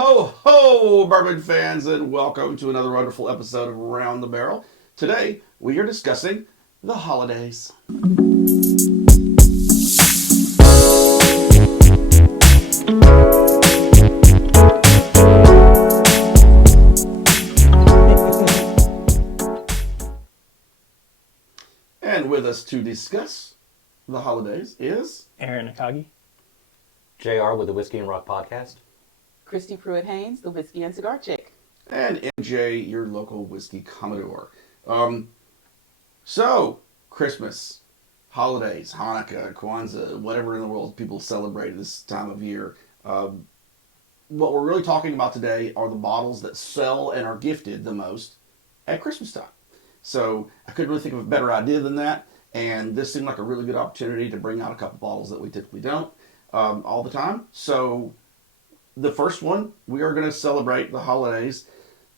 Ho, ho, bourbon fans, and welcome to another wonderful episode of Around the Barrel. Today, we are discussing the holidays. And with us to discuss the holidays is Aaron Akagi. JR with the Whiskey and Rock podcast. Christy Pruitt-Haynes, the Whiskey and Cigar Chick. and MJ, your local whiskey commodore. So, Christmas, holidays, Hanukkah, Kwanzaa, whatever in the world people celebrate this time of year. What we're really talking about today are the bottles that sell and are gifted the most at Christmas time. So, I couldn't really think of a better idea than that, and this seemed like a really good opportunity to bring out a couple bottles that we typically don't all the time. So, the first one, we are going to celebrate the holidays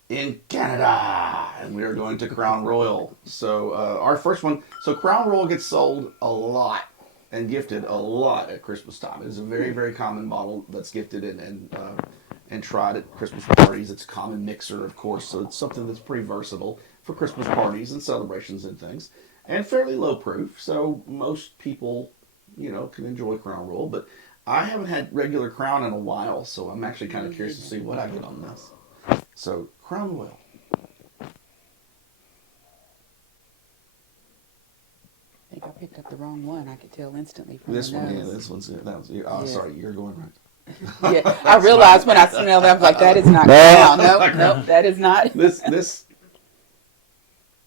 in Canada, and we are going to Crown Royal. So our first one, so Crown Royal gets sold a lot and gifted a lot at Christmas time. It is a very, very common bottle that's gifted and tried at Christmas parties. It's a common mixer, of course, so it's something that's pretty versatile for Christmas parties and celebrations and things, and fairly low proof, so most people, can enjoy Crown Royal, but I haven't had regular Crown in a while, so I'm actually kind of curious to see what I get on this. So, Crown Royal. I think I picked up the wrong one. I could tell instantly from This the one, nose. yeah, this one's good. That was, oh, Yeah. Sorry, you're going right. Yeah, I realized when I smelled it, I was like, that is not Crown. Nope, that is not. This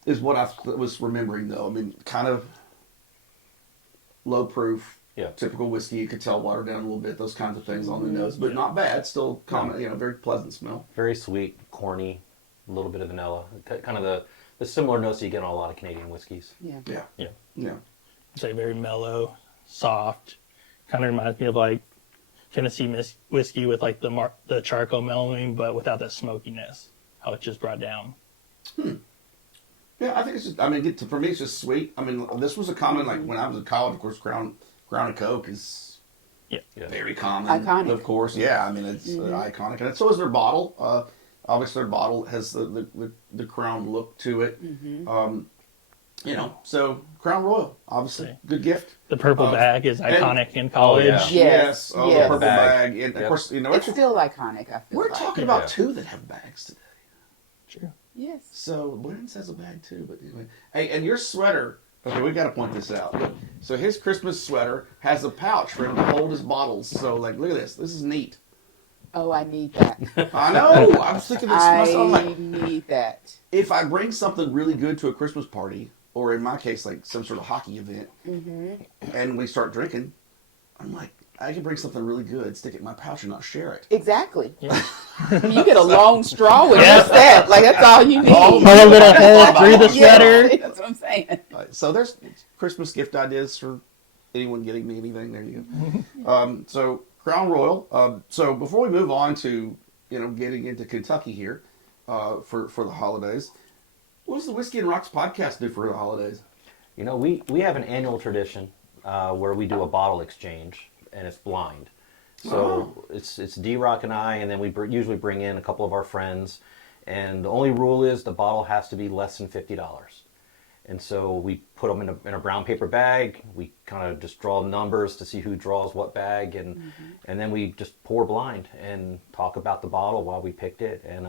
is what I was remembering, though. I mean, kind of low proof, typical whiskey. You could tell watered down a little bit, those kinds of things on the nose, but not bad. Still common, very pleasant smell. Very sweet, corny, a little bit of vanilla. Kind of the similar notes you get on a lot of Canadian whiskeys. Yeah. It's like very mellow, soft. Kind of reminds me of like Tennessee whiskey with like the charcoal mellowing, but without that smokiness. How it's just brought down. Yeah, I think it's just, for me, it's just sweet. I mean, this was a common, like, when I was in college, of course, Crown and Coke is very common. Iconic. Of course, yeah. I mean, it's iconic. And so is their bottle. Obviously, their bottle has the Crown look to it. So Crown Royal, obviously, good gift. The purple bag is iconic in college. yeah. Yes. The purple Bag. bag. And, of Yep. course, It's still iconic, I feel we're like. talking about two that have bags today. True. Yes. So Lawrence has a bag too, but anyway. Hey, and your sweater. Okay, we got to point this out. So his Christmas sweater has a pouch for him to hold his bottles. So look at this. This is neat. Oh, I need that. I know. I was thinking this myself. I'm I like, need that. if I bring something really good to a Christmas party, or in my case, like some sort of hockey event, and we start drinking, I'm like, I can bring something really good, stick it in my pouch, and not share it. Exactly. Yeah. You get a long straw with just that. Like, that's all you need. Put a little hole through the sweater. Yeah, that's what I'm saying. So there's Christmas gift ideas for anyone getting me anything. There you go. So Crown Royal. So before we move on to getting into Kentucky here for the holidays, what does the Whiskey and Rocks podcast do for the holidays? We have an annual tradition where we do a bottle exchange, and it's blind. So it's D-Rock and I, and then we usually bring in a couple of our friends. And the only rule is the bottle has to be less than $50. And so we put them in a brown paper bag. We kind of just draw numbers to see who draws what bag, and then we just pour blind and talk about the bottle while we picked it. And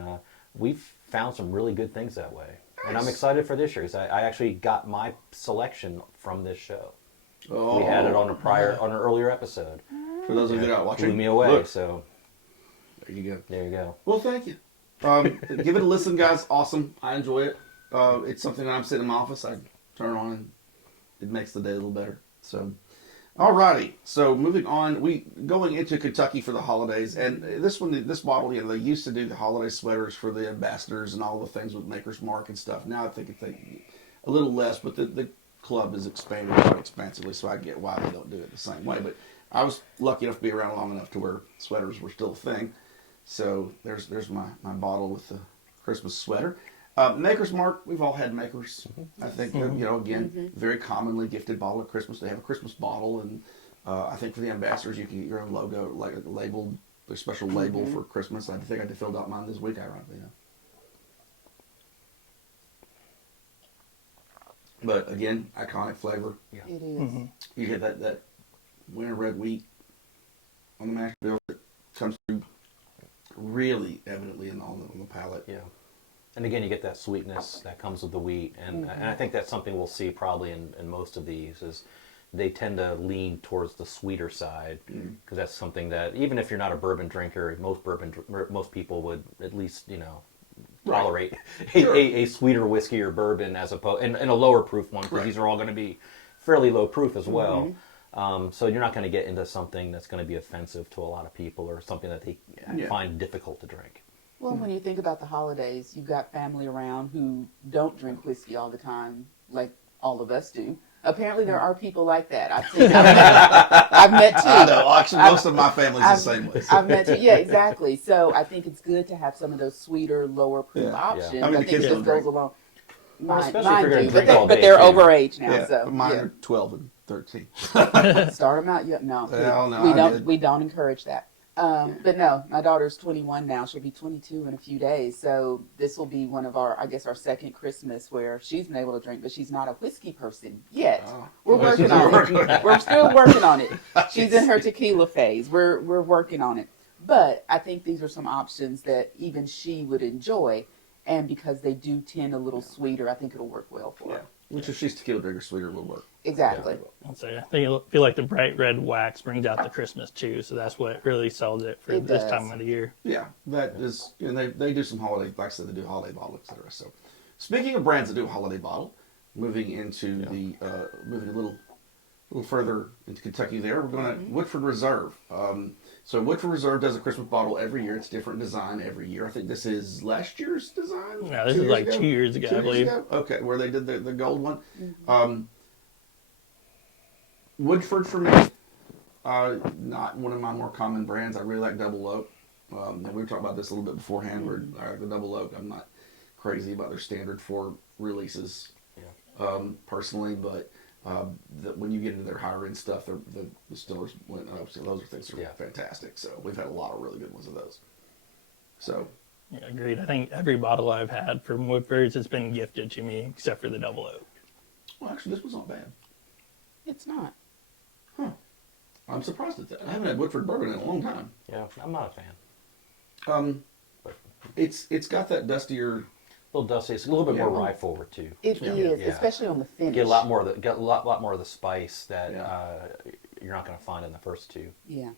we've found some really good things that way. Nice. And I'm excited for this year because I actually got my selection from this show. Oh, we had it on an earlier episode. For those of you that are watching, blew me away. Look. So there you go. There you go. Well, thank you. Give it a listen, guys. Awesome. I enjoy it. It's something that I'm sitting in my office. I turn on and it makes the day a little better. So, alrighty. So moving on, we going into Kentucky for the holidays, and this bottle, they used to do the holiday sweaters for the ambassadors and all the things with Maker's Mark and stuff. Now I think it's a little less, but the club is expanded quite expansively, so I get why they don't do it the same way. But I was lucky enough to be around long enough to where sweaters were still a thing. So there's my bottle with the Christmas sweater. Maker's Mark, we've all had Makers. I think, again, very commonly gifted bottle at Christmas. They have a Christmas bottle, and I think for the ambassadors, you can get your own logo, like labeled their special label for Christmas. I think I filled out mine this week, ironically. Yeah. But again, iconic flavor. Yeah. It is. You get that winter red wheat on the mash bill that comes through really evidently on the palate. Yeah. And again, you get that sweetness that comes with the wheat. And I think that's something we'll see probably in most of these is they tend to lean towards the sweeter side because that's something that even if you're not a bourbon drinker, most people would at least, tolerate a sweeter whiskey or bourbon as opposed and a lower proof one because these are all going to be fairly low proof as well. So you're not going to get into something that's going to be offensive to a lot of people or something that they find difficult to drink. Well, when you think about the holidays, you've got family around who don't drink whiskey all the time, like all of us do. Apparently, there are people like that. I've met two. I know. Actually, most of my family's the same way. I've met two. Yeah, exactly. So I think it's good to have some of those sweeter, lower proof options. I mean, the think kids it don't just goes drink. along. Especially if Mine you're gonna do, drink but all but day, they're too. overage now. Yeah, So mine are 12 and 13. start them out. Yeah, no, Well, no, we don't encourage that. But no, my daughter's 21 now. She'll be 22 in a few days. So this will be one of our second Christmas where she's been able to drink, but she's not a whiskey person yet. Oh. We're working on it. We're still working on it. She's in her tequila phase. We're working on it. But I think these are some options that even she would enjoy. And because they do tend a little sweeter, I think it'll work well for her. Which if she's tequila drinker, sweeter will work. Exactly. I'll say I feel like the bright red wax brings out the Christmas too, so that's what really sells it for It this does. time of the year. Yeah, that is, they do some holiday, like I said, they do holiday bottle, etc. So, speaking of brands that do a holiday bottle, moving into moving a little further into Kentucky there, we're going to Woodford Reserve. So Woodford Reserve does a Christmas bottle every year. It's a different design every year. I think this is last year's design. No, this is like 2 years ago, I believe. Okay, where they did the gold one. Woodford for me, not one of my more common brands. I really like Double Oak. And we were talking about this a little bit beforehand. Where I like the Double Oak. I'm not crazy about their standard 4 releases, personally, but when you get into their higher end stuff, the distillers went up. So those things are fantastic. So we've had a lot of really good ones of those. So. Yeah, agreed. I think every bottle I've had from Woodford's has been gifted to me, except for the Double Oak. Well, actually, this was not bad. It's not. Huh. I'm surprised at that. I haven't had Woodford bourbon in a long time. Yeah, I'm not a fan. It's got that dustier. A little dusty. It's a little bit more rye forward too. It is, Yeah. especially on the finish. Get a lot more of the spice that you're not going to find in the first two. Yeah.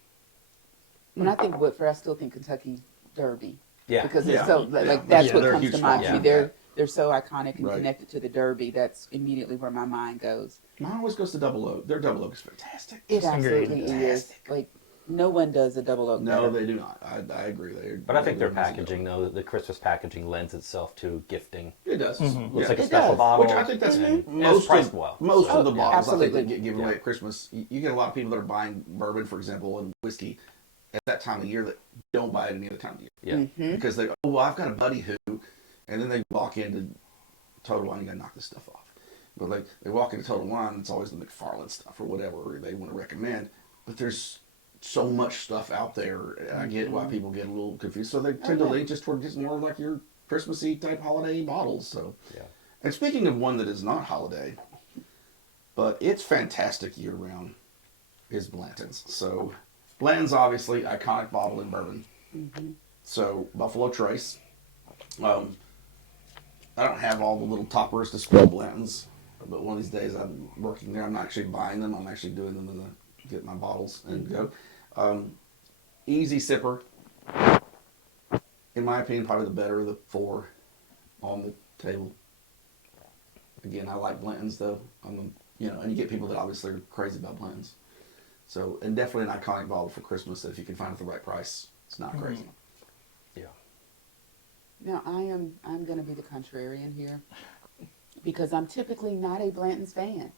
When I think Woodford, I still think Kentucky Derby. Yeah. Because it's Yeah. so that's Yeah, what they're a comes huge to mind. sponsor. They're so iconic and Right. connected to the Derby. That's immediately where my mind goes. Mine always goes to Double Oak. Their Double Oak is fantastic. It Agreed. absolutely is. Like no one does a double oak. No, better. they do not. I agree. But I think their packaging, though, the Christmas packaging lends itself to gifting. It does. Looks like a It special does. bottle. Which I think that's and it's most priced of, well. most So, of the yeah. bottles I Absolutely. think that get given away at Christmas. You get a lot of people that are buying bourbon, for example, and whiskey at that time of year that don't buy it any other time of year. Yeah. Because they, I've got a buddy who, and then they walk into Total Wine, you gotta knock this stuff off. But they walk into Total Wine, it's always the McFarland stuff or whatever they want to recommend. But there's so much stuff out there, and I get why people get a little confused. So they tend to lean just toward just more like your Christmassy type holiday bottles. So, and speaking of one that is not holiday, but it's fantastic year round, is Blanton's. So Blanton's obviously iconic bottle in bourbon. So Buffalo Trace. I don't have all the little toppers to spill Blanton's, but one of these days I'm working there. I'm not actually buying them. I'm actually doing them to get my bottles and go. Easy sipper. In my opinion, probably the better of the 4 on the table. Again, I like Blanton's though. And you get people that obviously are crazy about Blanton's. So, and definitely an iconic bottle for Christmas that if you can find it at the right price, it's not crazy. Yeah. Now I'm going to be the contrarian here because I'm typically not a Blanton's fan.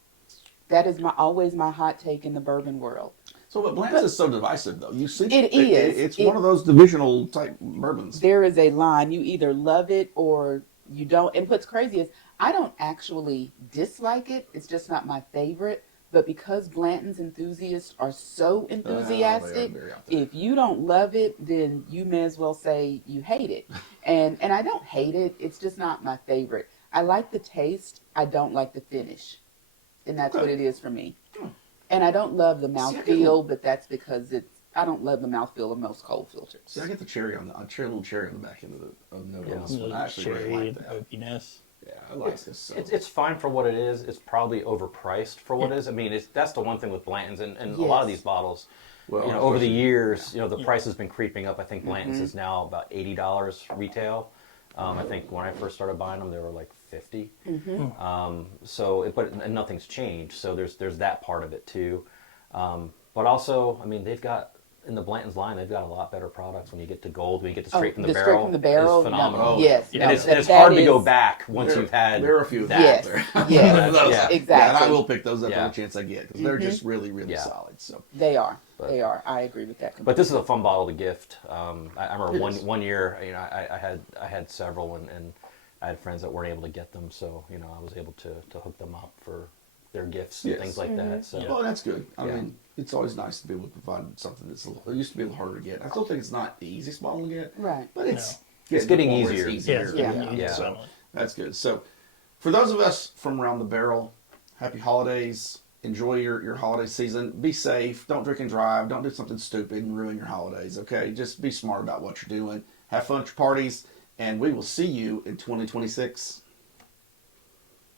That is always my hot take in the bourbon world. So, but Blanton's is so divisive, though. You see, It is. It's one of those divisional type bourbons. There is a line. You either love it or you don't. And what's crazy is I don't actually dislike it. It's just not my favorite. But because Blanton's enthusiasts are so They are enthusiastic, very out there. if you don't love it, then you may as well say you hate it. And I don't hate it. It's just not my favorite. I like the taste. I don't like the finish. And that's Okay. what it is for me. And I don't love the See, I get mouthfeel, but that's because I don't love the mouthfeel of most cold filters. See, I get the cherry on the little cherry on the back end of the note on this The one. I actually really cherry, like that. oakiness. Yeah, I like this. So. It's fine for what it is. It's probably overpriced for what it is. I mean, that's the one thing with Blanton's and a lot of Yes. these bottles. Well, You know, over the especially- years, you know, the price has been creeping up. I think Blanton's is now about $80 retail. I think when I first started buying them, they were like 50. But nothing's changed. So there's that part of it too. But also, I mean, they've got in the Blanton's line, they've got a lot better products when you get to gold. When you get to straight from the the barrel, straight from the barrel, is phenomenal. no, yes, And no, it's that hard to go is- back once There- you've had there are a few of that. those Yes, out there. yes, Those- yeah. exactly. Yeah, and I will pick those up Yeah. every chance I get because they're just really, really Yeah. solid. So They are. But- They are. I agree with that. But this is a fun bottle to gift. I remember It one is. one year, you know, I had several, and I had friends that weren't able to get them, so you know, I was able to hook them up for their gifts and Yes. things like that. So well, that's good. I Yeah. mean, it's always nice to be able to provide something that's it used to be a little harder to get. I still think it's not the easiest bottle to get, Right. but it's It's getting to the point easier. where it's easier. Yeah, Yeah. So that's good. So for those of us from around the barrel, happy holidays. Enjoy your holiday season. Be safe. Don't drink and drive. Don't do something stupid and ruin your holidays. Okay, just be smart about what you're doing. Have fun at your parties, and we will see you in 2026.